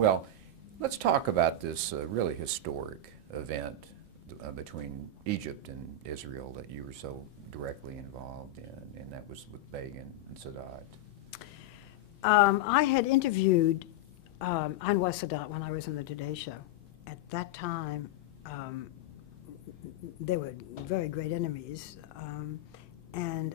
Well, let's talk about this really historic event between Egypt and Israel that you were so directly involved in, and that was with Begin and Sadat. I had interviewed Anwar Sadat when I was on the Today Show. At that time, they were very great enemies, and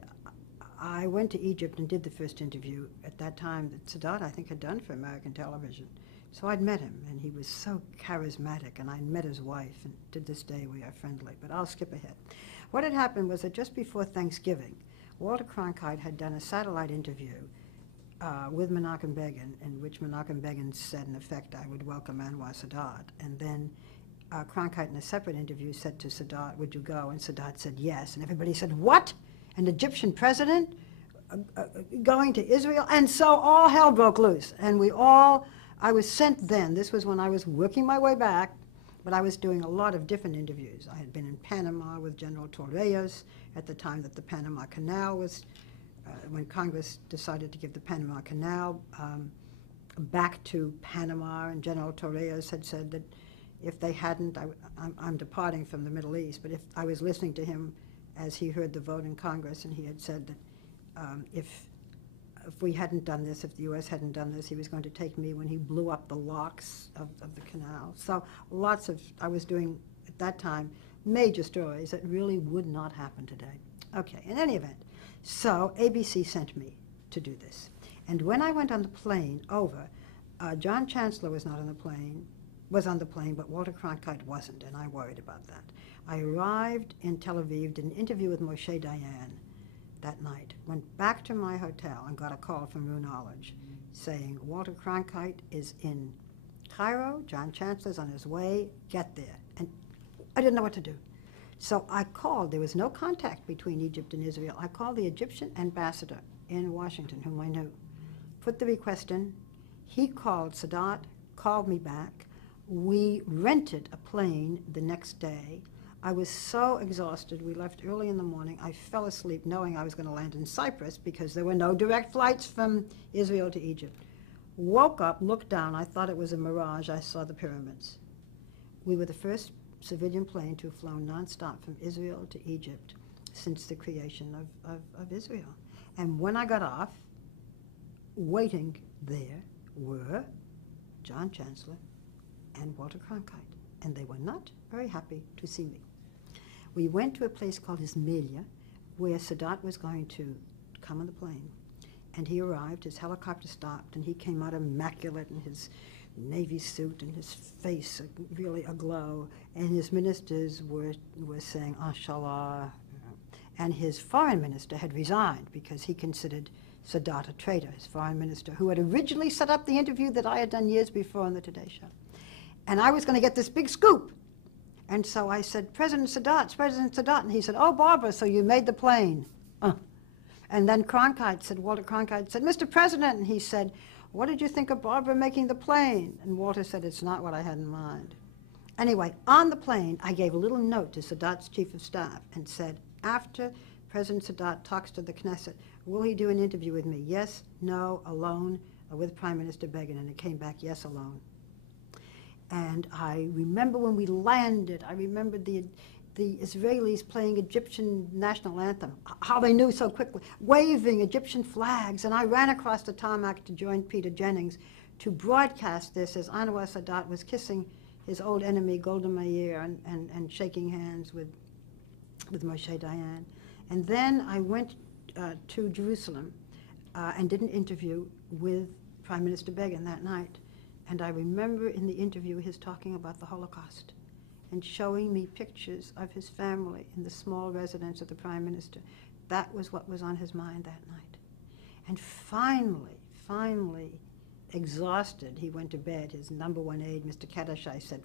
I went to Egypt and did the first interview at that time that Sadat, I think, had done for American television. So I'd met him, and he was so charismatic, and I'd met his wife, and to this day we are friendly, but I'll skip ahead. What had happened was that just before Thanksgiving, Walter Cronkite had done a satellite interview with Menachem Begin, in which Menachem Begin said, in effect, I would welcome Anwar Sadat. And then Cronkite, in a separate interview, said to Sadat, would you go? And Sadat said yes. And everybody said, what? An Egyptian president going to Israel? And so all hell broke loose. And I was sent then. This was when I was working my way back, but I was doing a lot of different interviews. I had been in Panama with General Torreyes at the time that the Panama Canal was, when Congress decided to give the Panama Canal back to Panama, and General Torreyes had said that if they hadn't, I'm departing from the Middle East, but if I was listening to him as he heard the vote in Congress, and he had said that if we hadn't done this, if the U.S. hadn't done this, he was going to take me when he blew up the locks of the canal. So I was doing, at that time, major stories that really would not happen today. Okay, in any event, so ABC sent me to do this. And when I went on the plane over, John Chancellor was not on the plane, was on the plane, but Walter Cronkite wasn't, and I worried about that. I arrived in Tel Aviv, did an interview with Moshe Dayan that night, went back to my hotel and got a call from Rue Knowledge saying, Walter Cronkite is in Cairo, John Chancellor's on his way, get there. And I didn't know what to do. So I called, there was no contact between Egypt and Israel. I called the Egyptian ambassador in Washington, whom I knew, put the request in. He called Sadat, called me back. We rented a plane the next day. I was so exhausted. We left early in the morning. I fell asleep knowing I was going to land in Cyprus because there were no direct flights from Israel to Egypt. Woke up, looked down. I thought it was a mirage. I saw the pyramids. We were the first civilian plane to have flown nonstop from Israel to Egypt since the creation of Israel. And when I got off, waiting there were John Chancellor and Walter Cronkite, and they were not very happy to see me. We went to a place called Ismailia, where Sadat was going to come on the plane, and he arrived, his helicopter stopped, and he came out immaculate in his Navy suit and his face really aglow, and his ministers were saying, Inshallah, and his foreign minister had resigned because he considered Sadat a traitor, his foreign minister, who had originally set up the interview that I had done years before on the Today Show. And I was going to get this big scoop. And so I said, President Sadat, and he said, oh, Barbara, so you made the plane. And then Walter Cronkite said, Mr. President, and he said, what did you think of Barbara making the plane? And Walter said, it's not what I had in mind. Anyway, on the plane, I gave a little note to Sadat's chief of staff and said, after President Sadat talks to the Knesset, will he do an interview with me? Yes, no, alone, or with Prime Minister Begin? And it came back, yes, alone. And I remember when we landed, I remember the Israelis playing Egyptian national anthem, how they knew so quickly, waving Egyptian flags. And I ran across the tarmac to join Peter Jennings to broadcast this as Anwar Sadat was kissing his old enemy, Golda Meir, and shaking hands with Moshe Dayan. And then I went to Jerusalem and did an interview with Prime Minister Begin that night. And I remember in the interview his talking about the Holocaust and showing me pictures of his family in the small residence of the Prime Minister. That was what was on his mind that night. And finally, exhausted, he went to bed. His number one aide, Mr. Kadashai, said,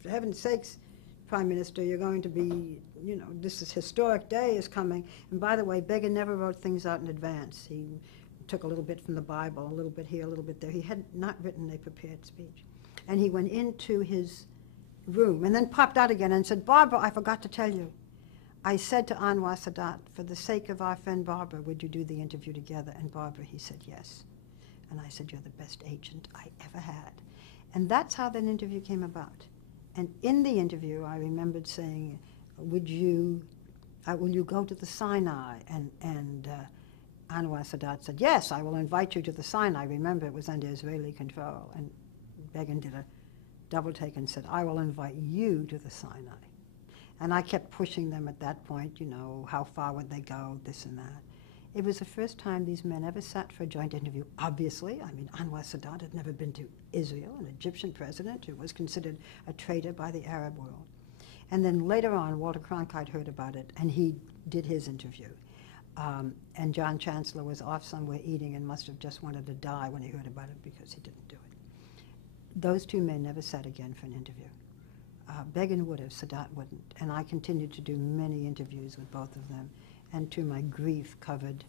for heaven's sakes, Prime Minister, you're going to be, this is historic day is coming. And by the way, Begin never wrote things out in advance. He took a little bit from the Bible, a little bit here, a little bit there. He had not written a prepared speech. And he went into his room and then popped out again and said, Barbara, I forgot to tell you. I said to Anwar Sadat, for the sake of our friend Barbara, would you do the interview together? And Barbara, he said, yes. And I said, you're the best agent I ever had. And that's how that interview came about. And in the interview, I remembered saying, will you go to the Sinai? And Anwar Sadat said, yes, I will invite you to the Sinai. Remember, it was under Israeli control. And Begin did a double take and said, I will invite you to the Sinai. And I kept pushing them at that point, you know, how far would they go, this and that. It was the first time these men ever sat for a joint interview, obviously. I mean, Anwar Sadat had never been to Israel, an Egyptian president who was considered a traitor by the Arab world. And then later on, Walter Cronkite heard about it, and he did his interview. And John Chancellor was off somewhere eating and must have just wanted to die when he heard about it because he didn't do it. Those two men never sat again for an interview. Begin would have, Sadat wouldn't. And I continued to do many interviews with both of them, and to my grief covered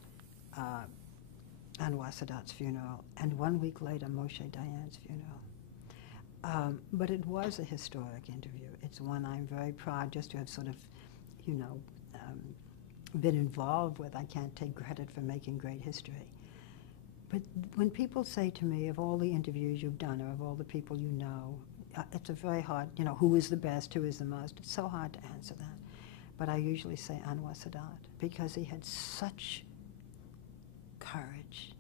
Anwar Sadat's funeral, and 1 week later Moshe Dayan's funeral. But it was a historic interview. It's one I'm very proud just to have sort of, you know, been involved with. I can't take credit for making great history. But when people say to me, of all the interviews you've done, or of all the people you know, it's a very hard, you know, who is the best, who is the most, it's so hard to answer that. But I usually say Anwar Sadat, because he had such courage,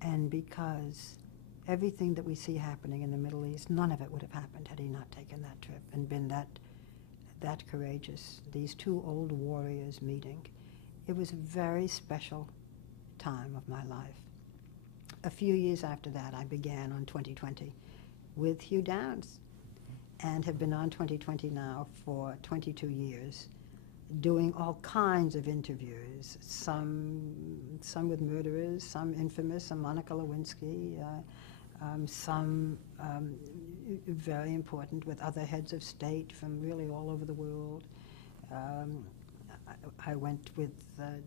and because everything that we see happening in the Middle East, none of it would have happened had he not taken that trip and been that courageous. These two old warriors meeting. It was a very special time of my life. A few years after that, I began on 2020 with Hugh Downs, and have been on 2020 now for 22 years, doing all kinds of interviews, some with murderers, some infamous, some Monica Lewinsky, some very important with other heads of state from really all over the world. I went with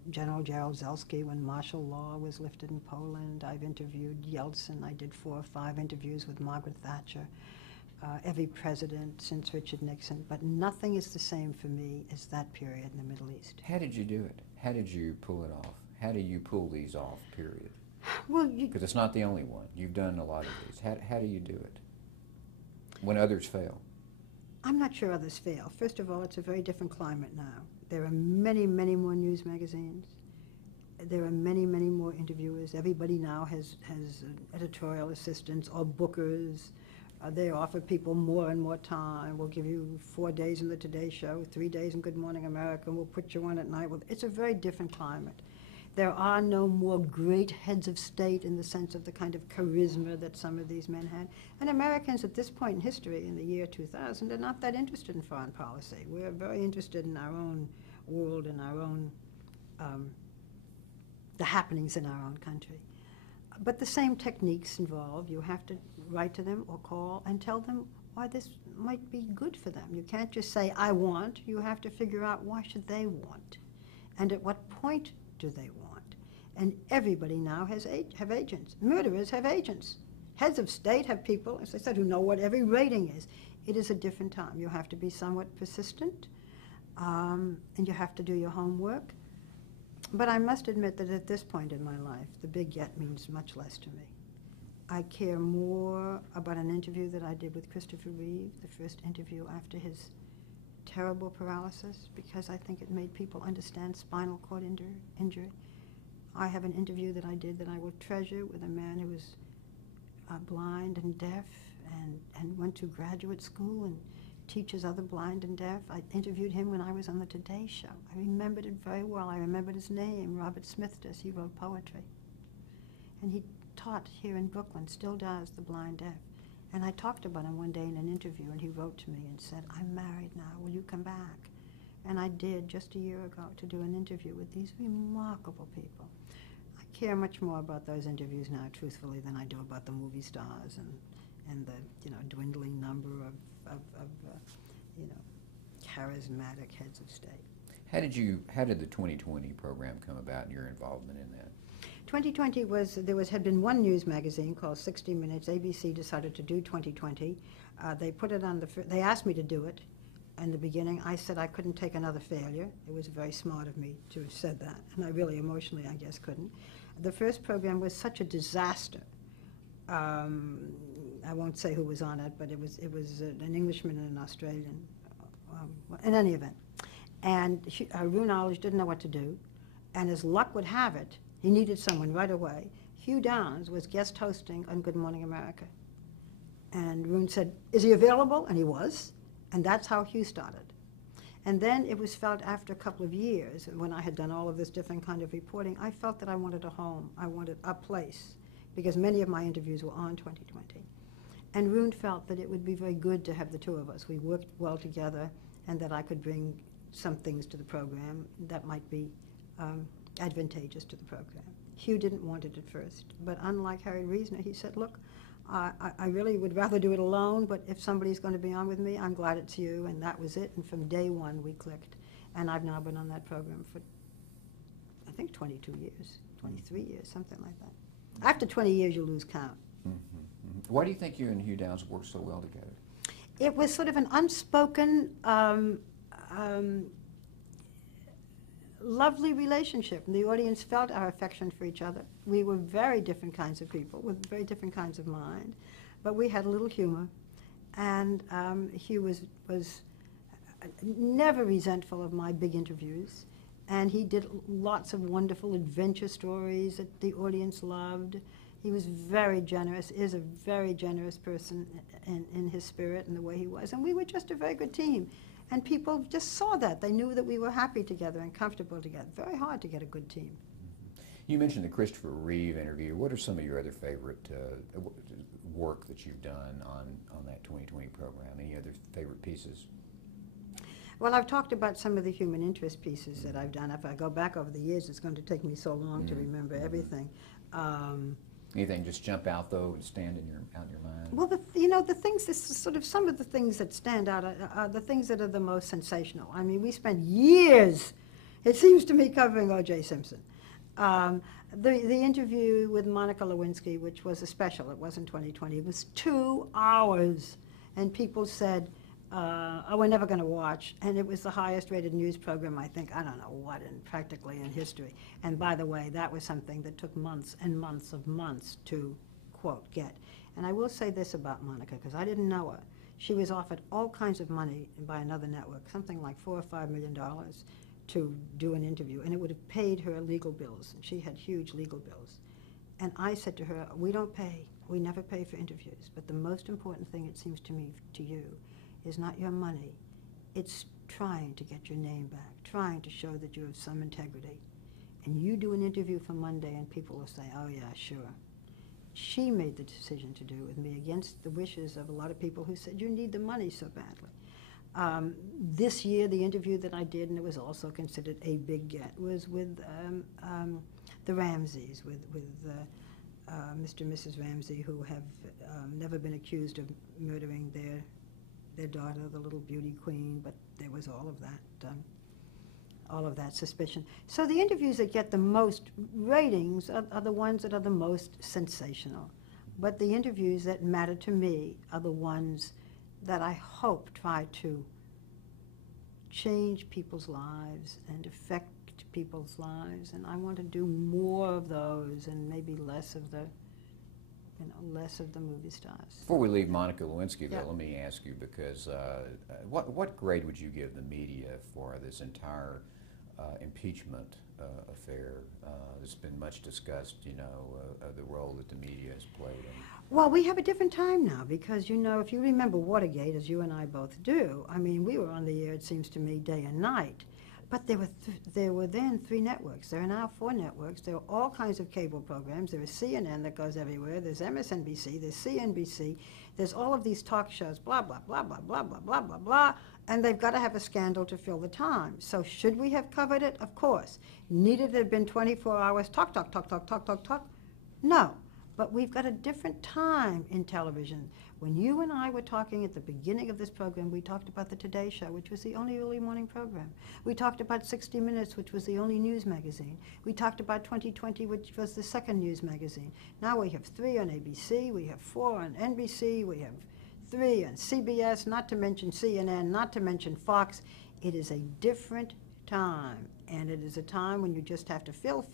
General Gerald Zelski when martial law was lifted in Poland. I've interviewed Yeltsin. I did 4 or 5 interviews with Margaret Thatcher. Every president since Richard Nixon, but nothing is the same for me as that period in the Middle East. How did you do it? How did you pull it off? How do you pull these off, period? Well, because it's not the only one. You've done a lot of these. How do you do it when others fail? I'm not sure others fail. First of all, it's a very different climate now. There are many, many more news magazines. There are many, many more interviewers. Everybody now has editorial assistants or bookers. They offer people more and more time. We'll give you 4 days in the Today Show, 3 days in Good Morning America, and we'll put you on at night. Well, it's a very different climate. There are no more great heads of state in the sense of the kind of charisma that some of these men had. And Americans at this point in history, in the year 2000, are not that interested in foreign policy. We're very interested in our own world and our own, the happenings in our own country. But the same techniques involved. You have to write to them or call and tell them why this might be good for them. You can't just say, I want. You have to figure out why should they want, and at what point do they want. And everybody now have agents. Murderers have agents. Heads of state have people, as I said, who know what every rating is. It is a different time. You have to be somewhat persistent, and you have to do your homework. But I must admit that at this point in my life, the big yet means much less to me. I care more about an interview that I did with Christopher Reeve, the first interview after his terrible paralysis, because I think it made people understand spinal cord injury. I have an interview that I did that I will treasure with a man who was blind and deaf and went to graduate school and teaches other blind and deaf. I interviewed him when I was on the Today Show. I remembered it very well. I remembered his name, Robert Smith does. He wrote poetry. And he taught here in Brooklyn, still does, the blind deaf. And I talked about him one day in an interview, and he wrote to me and said, I'm married now, will you come back? And I did just a year ago to do an interview with these remarkable people. I care much more about those interviews now, truthfully, than I do about the movie stars and the dwindling number of charismatic heads of state. How did the 2020 program come about and your involvement in that? 2020 had been one news magazine called 60 Minutes. ABC decided to do 2020. They put it on they asked me to do it. In the beginning, I said I couldn't take another failure. It was very smart of me to have said that, and I really emotionally, I guess, couldn't. The first program was such a disaster. I won't say who was on it, but it was an Englishman and an Australian, in any event. And Roone Arledge didn't know what to do, and as luck would have it, he needed someone right away. Hugh Downs was guest hosting on Good Morning America. And Roone said, is he available? And he was. And that's how Hugh started. And then it was felt after a couple of years, when I had done all of this different kind of reporting, I felt that I wanted a home. I wanted a place, because many of my interviews were on 2020. And Roone felt that it would be very good to have the two of us. We worked well together, and that I could bring some things to the program that might be advantageous to the program. Hugh didn't want it at first, but unlike Harry Reasoner, he said, look, I really would rather do it alone, but if somebody's going to be on with me, I'm glad it's you, and that was it. And from day one, we clicked. And I've now been on that program for, I think, 22 years, 23 years, something like that. After 20 years, you lose count. Mm-hmm. Mm-hmm. Why do you think you and Hugh Downs worked so well together? It was sort of an unspoken, lovely relationship, and the audience felt our affection for each other. We were very different kinds of people with very different kinds of mind, but we had a little humor, and Hugh was never resentful of my big interviews, and he did lots of wonderful adventure stories that the audience loved. He was very generous, is a very generous person in his spirit and the way he was, and we were just a very good team. And people just saw that. They knew that we were happy together and comfortable together. Very hard to get a good team. Mm-hmm. You mentioned the Christopher Reeve interview. What are some of your other favorite work that you've done on that 2020 program? Any other favorite pieces? Well, I've talked about some of the human interest pieces that I've done. If I go back over the years, it's going to take me so long to remember everything. Anything just jump out, though, and stand out in your mind? Well, the things, this is sort of some of the things that stand out are the things that are the most sensational. I mean, we spent years, it seems to me, covering O.J. Simpson. The interview with Monica Lewinsky, which was a special, it wasn't 2020, it was 2 hours, and people said, oh, we're never going to watch. And it was the highest rated news program, I think, I don't know what, practically in history. And by the way, that was something that took months and months of months to, quote, get. And I will say this about Monica, because I didn't know her. She was offered all kinds of money by another network, something like $4 or $5 million to do an interview, and it would have paid her legal bills. She had huge legal bills. And I said to her, we don't pay. We never pay for interviews. But the most important thing, it seems to me, to you, is not your money. It's trying to get your name back, trying to show that you have some integrity. And you do an interview for Monday and people will say, oh yeah, sure. She made the decision to do it with me against the wishes of a lot of people who said, you need the money so badly. This year, the interview that I did, and it was also considered a big get, was with the Ramseys, with Mr. and Mrs. Ramsey, who have never been accused of murdering their daughter, the little beauty queen, but there was all of that suspicion. So the interviews that get the most ratings are the ones that are the most sensational. But the interviews that matter to me are the ones that I hope try to change people's lives and affect people's lives. And I want to do more of those and maybe less of the movie stars. Before we leave Monica Lewinsky, though, Yeah. let me ask you, because what grade would you give the media for this entire impeachment affair? There's been much discussed, the role that the media has played in. Well, we have a different time now because, if you remember Watergate, as you and I both do, I mean, we were on the air, it seems to me, day and night. But there were then 3 networks. There are now 4 networks. There are all kinds of cable programs. There is CNN that goes everywhere. There's MSNBC. There's CNBC. There's all of these talk shows, blah, blah, blah, blah, blah, blah, blah, blah, blah. And they've got to have a scandal to fill the time. So should we have covered it? Of course. Needed it have been 24 hours, talk, talk, talk, talk, talk, talk, talk? No. But we've got a different time in television. When you and I were talking at the beginning of this program, we talked about the Today Show, which was the only early morning program. We talked about 60 Minutes, which was the only news magazine. We talked about 2020, which was the second news magazine. Now we have 3 on ABC, we have 4 on NBC, we have 3 on CBS, not to mention CNN, not to mention Fox. It is a different time, and it is a time when you just have to fill,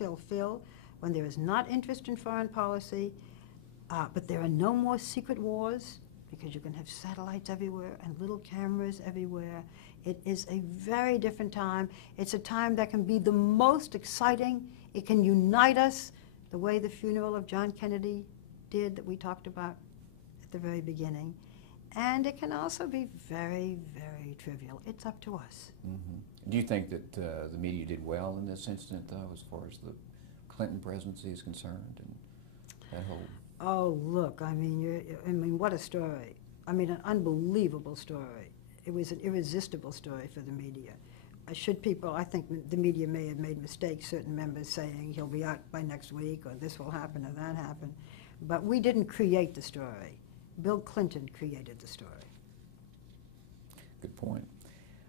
when there is not interest in foreign policy. But there are no more secret wars because you can have satellites everywhere and little cameras everywhere. It is a very different time. It's a time that can be the most exciting. It can unite us the way the funeral of John Kennedy did that we talked about at the very beginning. And it can also be very, very trivial. It's up to us. Mm-hmm. Do you think that the media did well in this incident, though, as far as the Clinton presidency is concerned and that whole? Oh, look, I mean, what a story. I mean, an unbelievable story. It was an irresistible story for the media. I think the media may have made mistakes, certain members saying he'll be out by next week, or this will happen, or that happen. But we didn't create the story. Bill Clinton created the story. Good point.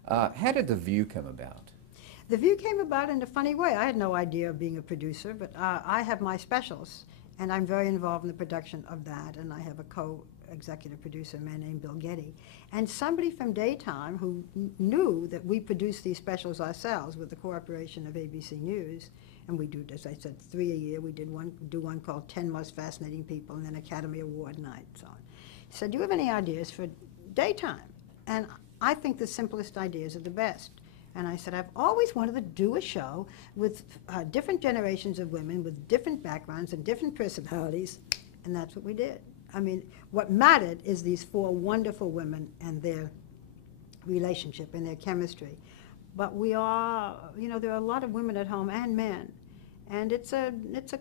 How did The View come about? The View came about in a funny way. I had no idea of being a producer, but I have my specials, and I'm very involved in the production of that, and I have a co-executive producer, a man named Bill Getty. And somebody from Daytime who knew that we produced these specials ourselves with the cooperation of ABC News, and we do, as I said, 3 a year. We do one called 10 Most Fascinating People, and then Academy Award night, so on. He said, do you have any ideas for daytime? And I think the simplest ideas are the best. And I said, I've always wanted to do a show with different generations of women with different backgrounds and different personalities, and that's what we did. I mean, what mattered is these 4 wonderful women and their relationship and their chemistry. But we are, you know, there are a lot of women at home and men, and it's a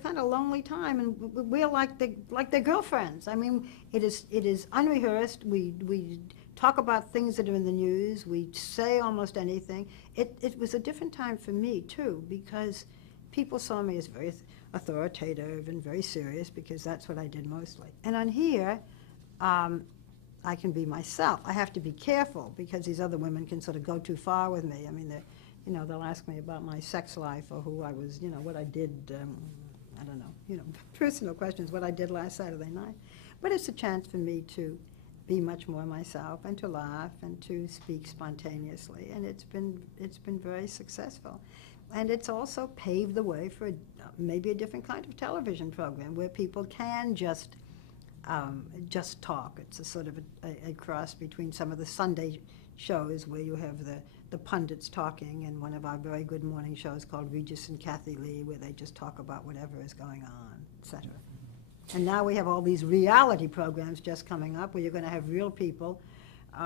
kind of lonely time, and we're like their girlfriends. I mean, it is unrehearsed. We talk about things that are in the news. We say almost anything. It was a different time for me too, because people saw me as very authoritative and very serious, because that's what I did mostly. And on here, I can be myself. I have to be careful because these other women can sort of go too far with me. I mean, they'll ask me about my sex life or who I was, what I did, I don't know, personal questions, what I did last Saturday night. But it's a chance for me to be much more myself and to laugh and to speak spontaneously, and it's been very successful. And it's also paved the way for maybe a different kind of television program where people can just talk. It's a sort of a cross between some of the Sunday shows where you have the pundits talking, and one of our very good morning shows called Regis and Kathy Lee, where they just talk about whatever is going on, etc. And now we have all these reality programs just coming up where you're going to have real people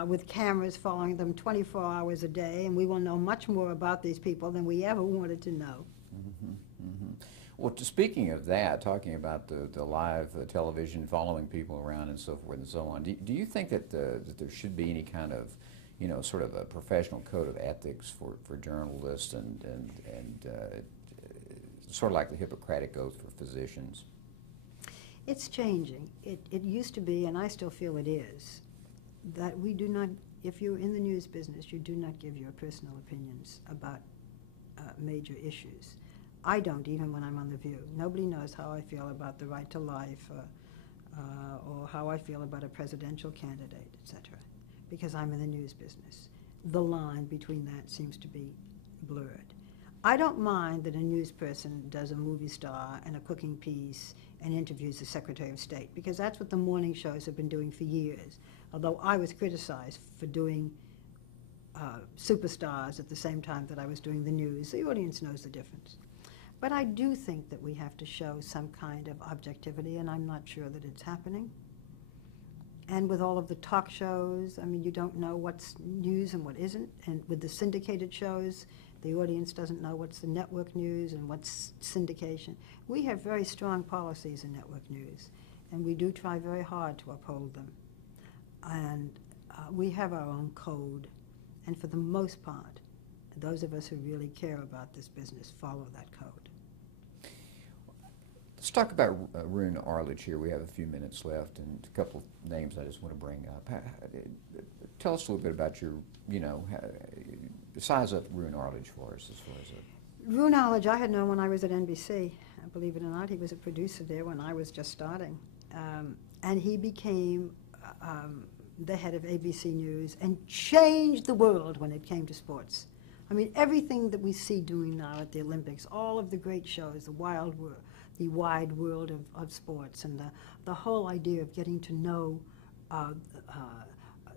with cameras following them 24 hours a day, and we will know much more about these people than we ever wanted to know. Mm-hmm, mm-hmm. Well, speaking of that, talking about the live television, following people around and so forth and so on, do you think that there should be any kind of, sort of a professional code of ethics for journalists and sort of like the Hippocratic Oath for physicians? It's changing. It used to be, and I still feel it is, that we do not, if you're in the news business, you do not give your personal opinions about major issues. I don't, even when I'm on The View. Nobody knows how I feel about the right to life or how I feel about a presidential candidate, etc., because I'm in the news business. The line between that seems to be blurred. I don't mind that a news person does a movie star and a cooking piece and interviews the Secretary of State, because that's what the morning shows have been doing for years. Although I was criticized for doing superstars at the same time that I was doing the news, the audience knows the difference. But I do think that we have to show some kind of objectivity, and I'm not sure that it's happening. And with all of the talk shows, I mean, you don't know what's news and what isn't. And with the syndicated shows, the audience doesn't know what's the network news and what's syndication. We have very strong policies in network news, and we do try very hard to uphold them. And we have our own code, and for the most part, those of us who really care about this business follow that code. Let's talk about Roone Arledge here. We have a few minutes left, and a couple of names I just want to bring up. Tell us a little bit about your, size up Roone Arledge for us as far as Roone Arledge, I had known when I was at NBC. Believe it or not, he was a producer there when I was just starting. And he became the head of ABC News and changed the world when it came to sports. I mean, everything that we see doing now at the Olympics, all of the great shows, the wide world of sports, and the whole idea of getting to know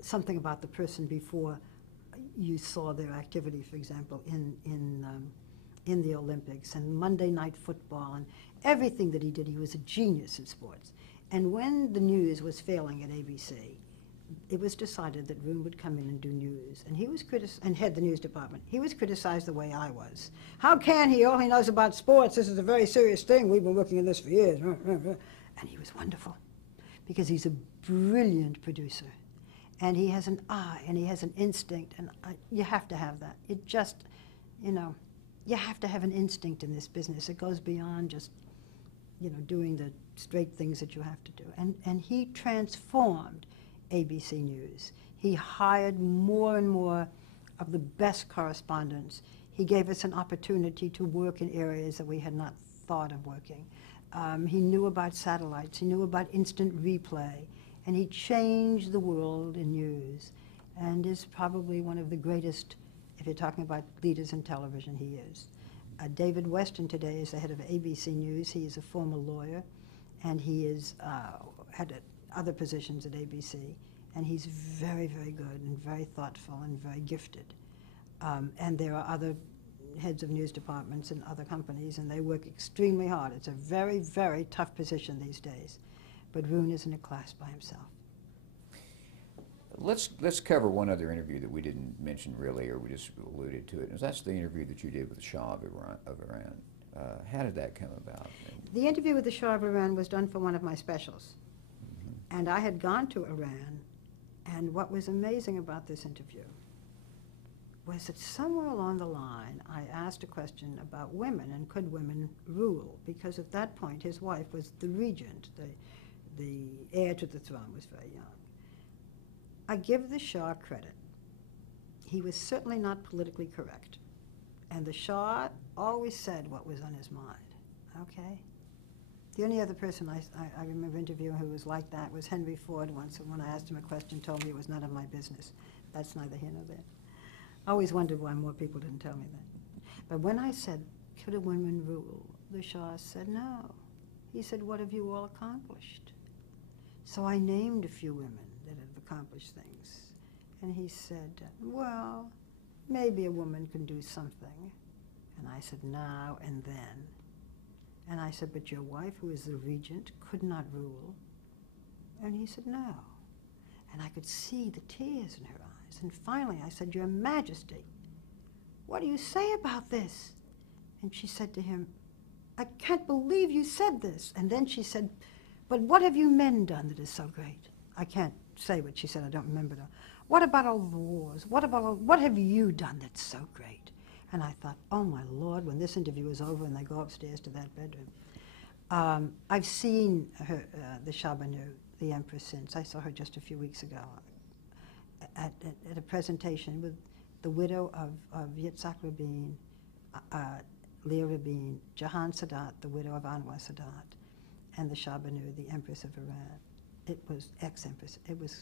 something about the person before you saw their activity, for example, in the Olympics, and Monday Night Football, and everything that he did. He was a genius in sports. And when the news was failing at ABC, it was decided that Roone would come in and do news. And he was and head the news department. He was criticized the way I was. How can he? All he knows about sports. This is a very serious thing. We've been working on this for years. And he was wonderful, because he's a brilliant producer. And he has an eye, and he has an instinct, and you have to have that. It just, you have to have an instinct in this business. It goes beyond just, doing the straight things that you have to do. And he transformed ABC News. He hired more and more of the best correspondents. He gave us an opportunity to work in areas that we had not thought of working. He knew about satellites. He knew about instant replay. And he changed the world in news, and is probably one of the greatest, if you're talking about leaders in television, he is. David Weston today is the head of ABC News. He is a former lawyer, and he is had other positions at ABC, and he's very, very good and very thoughtful and very gifted. And there are other heads of news departments in other companies, and they work extremely hard. It's a very, very tough position these days. But Roone is in a class by himself. Let's cover one other interview that we didn't mention really, or we just alluded to it. And that's the interview that you did with the Shah of Iran. How did that come about? The interview with the Shah of Iran was done for one of my specials. Mm-hmm. And I had gone to Iran, and what was amazing about this interview was that somewhere along the line I asked a question about women, and could women rule? Because at that point his wife was the regent, the heir to the throne, was very young. I give the Shah credit. He was certainly not politically correct. And the Shah always said what was on his mind, okay? The only other person I remember interviewing who was like that was Henry Ford once, and when I asked him a question, told me it was none of my business. That's neither here nor there. I always wondered why more people didn't tell me that. But when I said, could a woman rule? The Shah said no. He said, what have you all accomplished? So I named a few women that have accomplished things. And he said, well, maybe a woman can do something. And I said, now and then. And I said, but your wife, who is the regent, could not rule. And he said, no. And I could see the tears in her eyes. And finally I said, Your Majesty, what do you say about this? And she said to him, I can't believe you said this. And then she said, but what have you men done that is so great? I can't say what she said, I don't remember though. What about all the wars? What have you done that's so great? And I thought, oh my Lord, when this interview is over and they go upstairs to that bedroom. I've seen her, the Shah Banu, the Empress, since. I saw her just a few weeks ago at a presentation with the widow of Yitzhak Rabin, Leah Rabin, Jahan Sadat, the widow of Anwar Sadat, and the Shah Banu, the Empress of Iran. It was ex-Empress. It was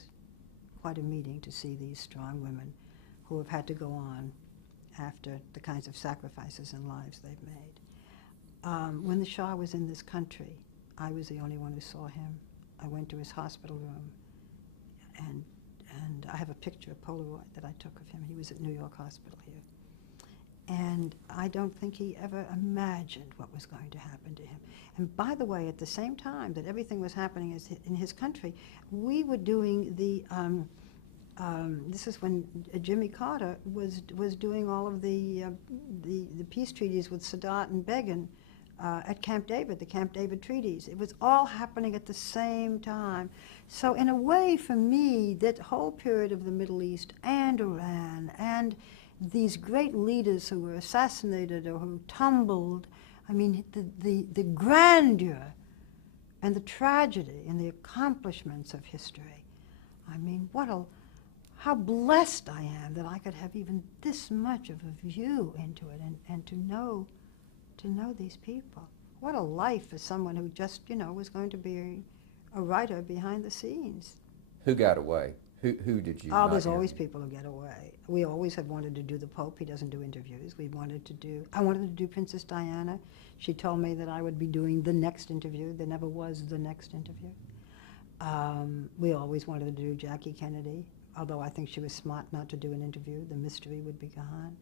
quite a meeting to see these strong women who have had to go on after the kinds of sacrifices and lives they've made. When the Shah was in this country, I was the only one who saw him. I went to his hospital room, and I have a picture, a Polaroid that I took of him. He was at New York Hospital here. And I don't think he ever imagined what was going to happen to him. And by the way, at the same time that everything was happening in his country, we were doing the, this is when Jimmy Carter was doing all of the peace treaties with Sadat and Begin at Camp David, the Camp David treaties. It was all happening at the same time. So in a way, for me, that whole period of the Middle East and Iran and these great leaders who were assassinated or who tumbled, I mean, the grandeur and the tragedy and the accomplishments of history. I mean, how blessed I am that I could have even this much of a view into it and to know these people. What a life for someone who just, was going to be a writer behind the scenes. Who got away? Who did you Oh, not there's always interview? people who get away. We always have wanted to do the Pope. He doesn't do interviews. I wanted to do Princess Diana. She told me that I would be doing the next interview. There never was the next interview. We always wanted to do Jackie Kennedy, although I think she was smart not to do an interview. The mystery would be gone.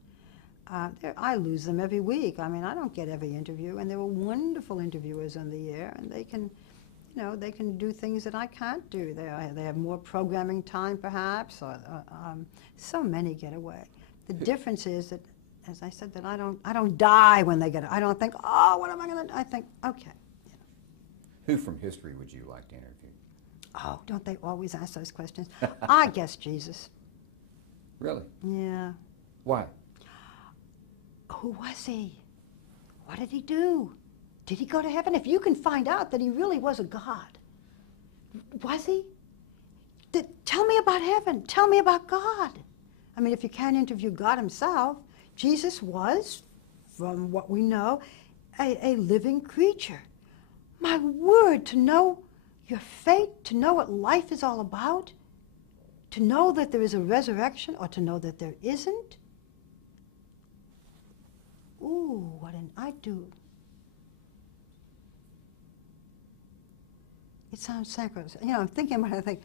I lose them every week. I mean, I don't get every interview, and there were wonderful interviewers on the air, and they can, you know, they can do things that I can't do. They have more programming time, perhaps, or so many get away. The difference is that, as I said, that I don't die when they get. I don't think, oh, what am I going to do? I think, okay. You know. Who from history would you like to interview? Oh, don't they always ask those questions? I guess Jesus. Really? Yeah. Why? Who was he? What did he do? Did he go to heaven? If you can find out that he really was a God, was he? Tell me about heaven. Tell me about God. I mean, if you can't interview God himself, Jesus was, from what we know, a living creature. My word, to know your fate, to know what life is all about, to know that there is a resurrection or to know that there isn't. Ooh, I'd do. It sounds sacrilege. You know, I'm thinking about it, I think,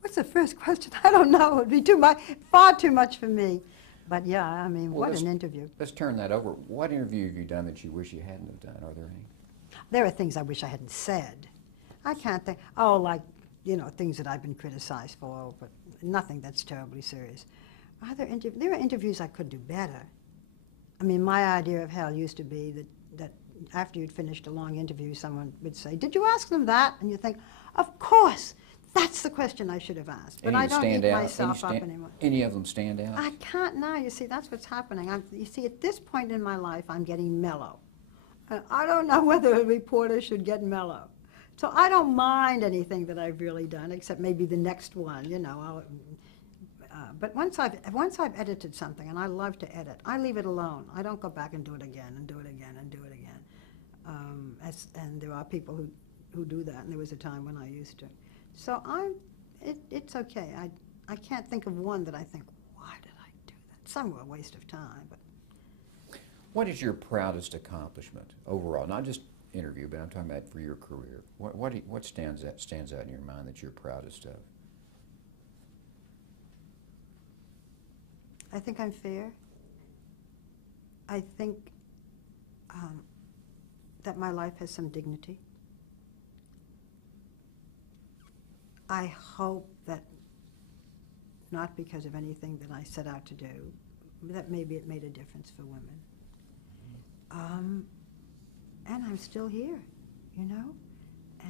what's the first question? I don't know. It would be far too much for me. But yeah, I mean, Well, what an interview. Let's turn that over. What interview have you done that you wish you hadn't have done? Are there any? There are things I wish I hadn't said. I can't think, oh, like, you know, things that I've been criticized for, but nothing that's terribly serious. There are interviews I could do better. I mean, my idea of hell used to be that after you'd finished a long interview, someone would say, did you ask them that? And you think, of course, that's the question I should have asked. But Any I that don't stand beat out? myself up anymore. Any of them stand out? I can't now. You see, that's what's happening. You see, at this point in my life, I'm getting mellow. And I don't know whether a reporter should get mellow. So I don't mind anything that I've really done, except maybe the next one, you know. But once I've edited something, and I love to edit, I leave it alone. I don't go back and do it again and do it again and do it again. And there are people who do that, and there was a time when I used to. So it's okay. I can't think of one that I think, why did I do that? Some were a waste of time. But What is your proudest accomplishment overall? Not just interview, but I'm talking about for your career. What stands out in your mind that you're proudest of? I think I'm fair. I think that my life has some dignity. I hope that, not because of anything that I set out to do, that maybe it made a difference for women. And I'm still here, you know,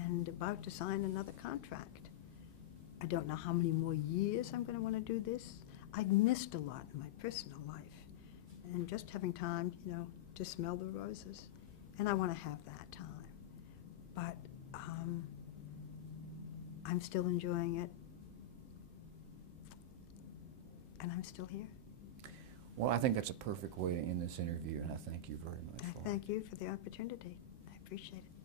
and about to sign another contract. I don't know how many more years I'm going to want to do this. I've missed a lot in my personal life, and just having time, you know, to smell the roses. And I want to have that time. But I'm still enjoying it, and I'm still here. Well, I think that's a perfect way to end this interview, and I thank you very much for it. Thank you for the opportunity. I appreciate it.